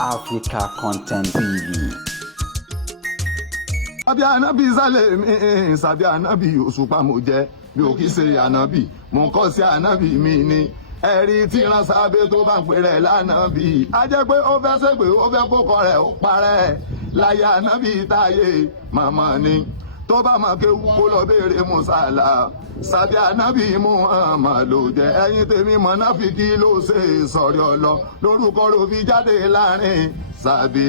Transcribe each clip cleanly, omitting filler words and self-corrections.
Africa Content TV. Sabi Anabi sálẹ̀ mi, sabi Anabi OSUPA mo jẹ́, mi ò kì í ṣe Anabi, mo ń kọ́ sí Anabi mi ni. Ẹ̀rí tí ran SAABE tó bá ń pè rẹ̀ l'Anabi. A jẹ́ pé ó fẹ́ ṣègbè, ó fẹ́ kókọ rẹ̀ ó parẹ́. Láyé Anabi táyé màmá ni. Tó bá máa kéwú kó lọ béèrè Musala. Sabi Anabi Muhammad ló jẹ́. Ẹ̀yin tèmi mọ̀náfíkí ló ṣe sọ̀rí ọlọ. Lórúkọ ló fi jáde láàrin SAABE.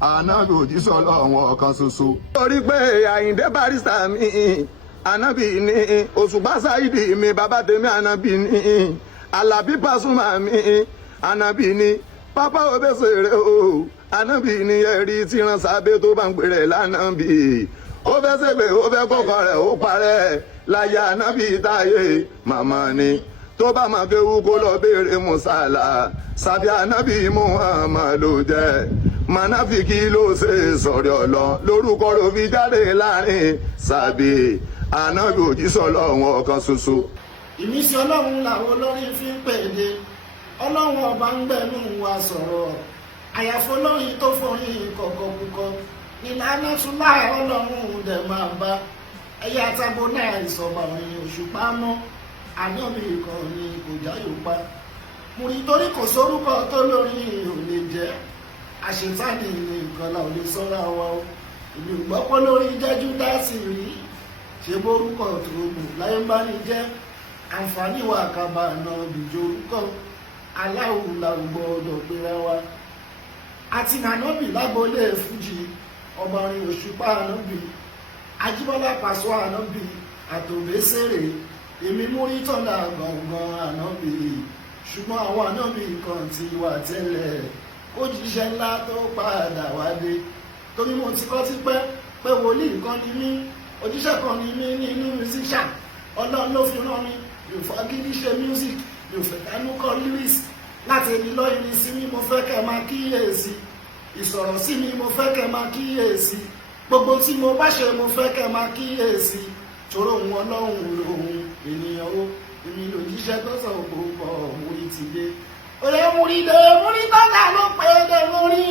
Anabi òjíṣẹ́ Ọlọ́run ọ̀kan ṣoṣo. Torí pé Àyìndé Barrister mi, Anabi ni, OSUPA SAHEED mi, bàbá tèmi Anabi ni, Alabi Pasuma mi, Anabi ni, Papa Obesere o, Anabi ni, ẹ̀rí tí ran SAABE tó bá ń pèrè l'Anabi. Ó fẹ́ ṣègbè, ó fẹ́ kókọ rẹ̀ ó parẹ́, láyé Anabi táyé màmá ni. Tó bá máa kéwú kó lọ béèrè Musala. Sabi Anabi Muhammad ló jẹ́. Mọ̀náfíkí ló ṣe sọ̀rí ọlọ. Lórúkọ ló fi jáde láàrin SAABE. Anabi òjíṣẹ́ Ọlọ́run ọ̀kan ṣoṣo. Ìmísí Ọlọ́run làwọn olórin fi ń pèdè. Ọlọ́run ọba ń gbẹ̀mú wa sọ̀rọ̀. Àyàfó lórin tó forin kọ̀kọ̀ púpọ̀. Ìlànà tún láì Ọlọ́run dẹ̀ máa bá. Ẹyẹ àtàbó náà ìsọ̀bà òyìn òṣùpá mọ́. Ànábì kan ni kò jáyò pa. Mo rí torí kò sórúkọ tó lórí ò lè jẹ́. Àṣetánì ni nǹkan la ò lè sọ́ra wa o. Ìlú gbọ́pọ̀ lórí jẹ́jú dá sí rí. Ṣé borúkọ tó mú láyé bá ní jẹ́? Àǹfààní wa kaba náà bìjọ orúkọ. Aláwo la ò gbọ́dọ̀ gbéra wa. Àti Ànábì lágbolé Fújì, ọmọ orin òṣùpá Ànábì. Ajíbọ́lá Pàṣọ Ànábì, Àtòbésèrè. Èmi mú rí tọ́lá gbọ̀ngàn Ànábì. Ṣùgbọ́n àwọn Ànábì kan ti wà tẹ́lẹ̀. Ó jíṣẹ́ ńlá tó padà wá dé. Torí mo ti kọ́ tipẹ́ pé wòlíì kan ni mí, òjíṣẹ́ kan ni mí nínú musician. Ọlọ́run ló fi rán mi, yóò fagídí ṣe music, yóò fẹ́ kánú kọ lyrics. Láti èmi lọ irin sí mi, mo fẹ́ kẹ́ máa kíyèsí. Ìsọ̀rọ̀ sí mi, mo fẹ́ kẹ́ máa kíyèsí. Gbogbo tí mo bá ṣe, mo fẹ́ kẹ́ máa kíyèsí. Tòrò òun Ọlọ́run lòun ènìyàn ó. Èmi lòjíṣẹ́ tó sọ gbogbo ọ̀hún ti dé. Oye múrí dé, múrí tọ́jà ló pé dé múrí.